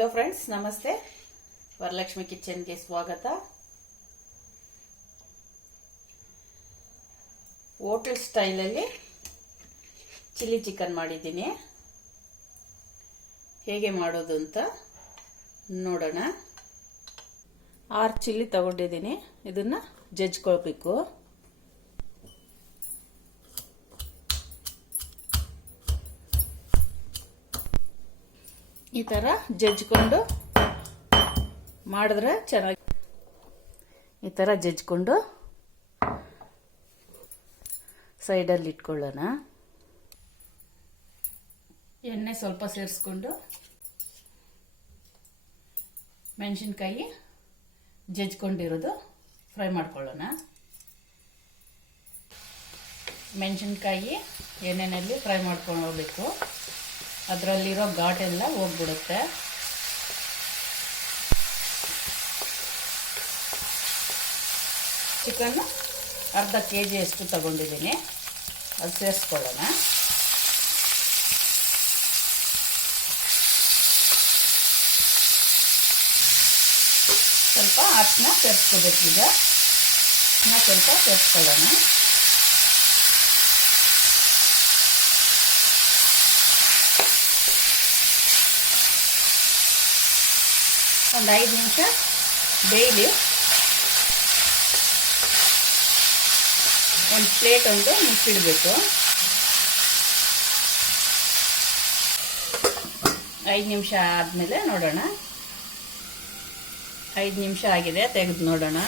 Hello friends, ನಮಸ್ತೆ. ವರಲಕ್ಷ್ಮಿ ಕಿಚನ್ಗೆ ಸ್ವಾಗತ. Hotel ಸ್ಟೈಲಲ್ಲಿ ಚಿಲ್ಲಿ ಚಿಕನ್ ಮಾಡಿದ್ದೀನಿ. ಹೇಗೆ ಮಾಡೋದು ಅಂತ ನೋಡೋಣ. 6 ಚಿಲ್ಲಿ ತಗೊಂಡಿದ್ದೀನಿ. ಇದನ್ನ ಜಜ್ಕೊಳ್ಬೇಕು. ಈ ತರ ಜಜ್ಕೊಂಡು ಮಾಡಿದ್ರೆ ಚೆನ್ನಾಗಿ. ಈ ತರ ಜಜ್ಕೊಂಡು ಸೈಡಲ್ಲಿ ಇಟ್ಕೊಳ್ಳೋಣ. ಎಣ್ಣೆ ಸ್ವಲ್ಪ ಸೇರಿಸ್ಕೊಂಡು ಮೆಣಸಿನ್ಕಾಯಿ ಜಜ್ಕೊಂಡಿರೋದು ಫ್ರೈ ಮಾಡ್ಕೊಳ್ಳೋಣ. ಮೆಣಸಿನ್ಕಾಯಿ ಎಣ್ಣೆಯಲ್ಲಿ ಫ್ರೈ ಮಾಡ್ಕೊಂಡು ಹೋಗ್ಬೇಕು. ಅದರಲ್ಲಿರೋ ಘಾಟೆಲ್ಲ ಹೋಗ್ಬಿಡುತ್ತೆ. ಚಿಕನ್ ಅರ್ಧ kg ಅಷ್ಟು ತಗೊಂಡಿದ್ದೀನಿ. ಅದು ಸೇರಿಸ್ಕೊಳ್ಳೋಣ. ಸ್ವಲ್ಪ ಅರಿಶಿನ ಸೇರಿಸ್ಕೋಬೇಕು. ಈಗ ಸ್ವಲ್ಪ ಸೇರಿಸ್ಕೊಳ್ಳೋಣ. ಒಂದು 5 ನಿಮಿಷ ಬೇಯಲಿ. ಒಂದು ಪ್ಲೇಟ್ ಒಂದು ಮುಚ್ಚಿಡಬೇಕು. 5 ನಿಮಿಷ ಆದಮೇಲೆ ನೋಡೋಣ. 5 ನಿಮಿಷ ಆಗಿದೆ, ತೆಗೆದು ನೋಡೋಣ.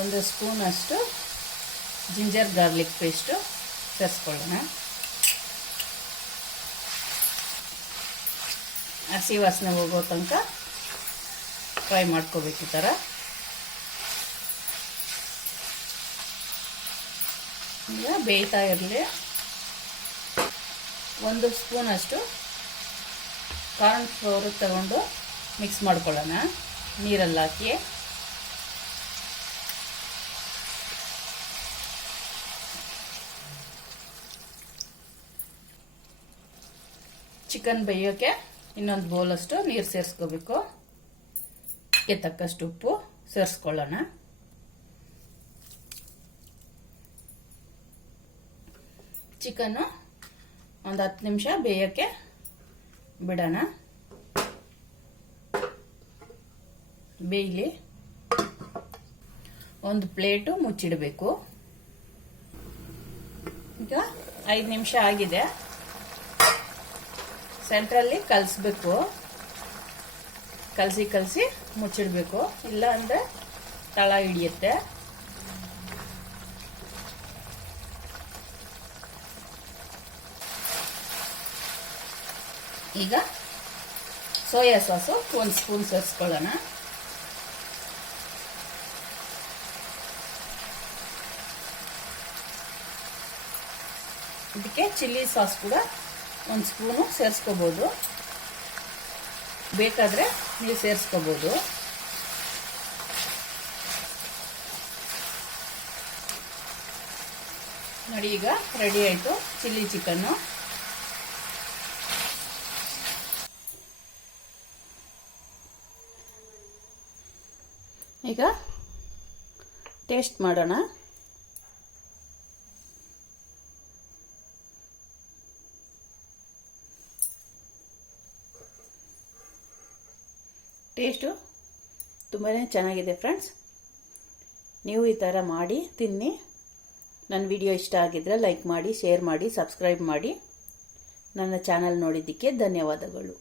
ಒಂದು ಸ್ಪೂನ್ ಅಷ್ಟು ಜಿಂಜರ್ ಗಾರ್ಲಿಕ್ ಪೇಸ್ಟು ಸೇರಿಸ್ಕೊಳ್ಳೋಣ. ಹಸಿ ವಾಸನೆ ಹೋಗೋ ತನಕ ಫ್ರೈ ಮಾಡ್ಕೋಬೇಕು. ಈ ಥರ ಈಗ ಬೇಯ್ತಾ ಇರಲಿ. 1 ಸ್ಪೂನ್ ಅಷ್ಟು ಕಾರ್ನ್ ಫ್ಲೋರ್ ತಗೊಂಡು ಮಿಕ್ಸ್ ಮಾಡ್ಕೊಳ್ಳೋಣ ನೀರಲ್ಲಿ ಹಾಕಿ. ಚಿಕನ್ ಬೇಯೋಕೆ ಇನ್ನೊಂದು ಬೌಲಷ್ಟು ನೀರು ಸೇರಿಸ್ಕೋಬೇಕು. ಅದಕ್ಕೆ ತಕ್ಕಷ್ಟು ಉಪ್ಪು ಸೇರಿಸ್ಕೊಳ್ಳೋಣ. ಚಿಕನ್ನು ಒಂದು 10 ನಿಮಿಷ ಬೇಯೋಕ್ಕೆ ಬಿಡೋಣ. ಬೇಯಲಿ. ಒಂದು ಪ್ಲೇಟು ಮುಚ್ಚಿಡಬೇಕು. ಈಗ 5 ನಿಮಿಷ ಆಗಿದೆ. ಸೆಂಟ್ರಲ್ಲಿ ಕಲಿಸ್ಬೇಕು. ಕಲಸಿ ಮುಚ್ಚಿಡಬೇಕು. ಇಲ್ಲ ಅಂದರೆ ತಳ ಹಿಡಿಯುತ್ತೆ. ಈಗ ಸೋಯಾ ಸಾಸು 1 ಸ್ಪೂನ್ ಸೇರಿಸ್ಕೊಳ್ಳೋಣ. ಇದಕ್ಕೆ ಚಿಲ್ಲಿ ಸಾಸ್ ಕೂಡ 1 ಸ್ಪೂನು ಸೇರಿಸ್ಕೋಬೋದು. ಬೇಕಾದರೆ ನೀವು ಸೇರಿಸ್ಕೋಬೋದು. ನೋಡಿ, ಈಗ ರೆಡಿ ಆಯಿತು ಚಿಲ್ಲಿ ಚಿಕನ್ನು. ಈಗ ಟೇಸ್ಟ್ ಮಾಡೋಣ. ಟೇಸ್ಟು ತುಂಬಾ ಚೆನ್ನಾಗಿದೆ ಫ್ರೆಂಡ್ಸ್. ನೀವು ಈ ಥರ ಮಾಡಿ ತಿನ್ನಿ. ನನ್ನ ವಿಡಿಯೋ ಇಷ್ಟ ಆಗಿದ್ರೆ ಲೈಕ್ ಮಾಡಿ, ಶೇರ್ ಮಾಡಿ, ಸಬ್ಸ್ಕ್ರೈಬ್ ಮಾಡಿ. ನನ್ನ ಚಾನಲ್ ನೋಡಿದ್ದಕ್ಕೆ ಧನ್ಯವಾದಗಳು.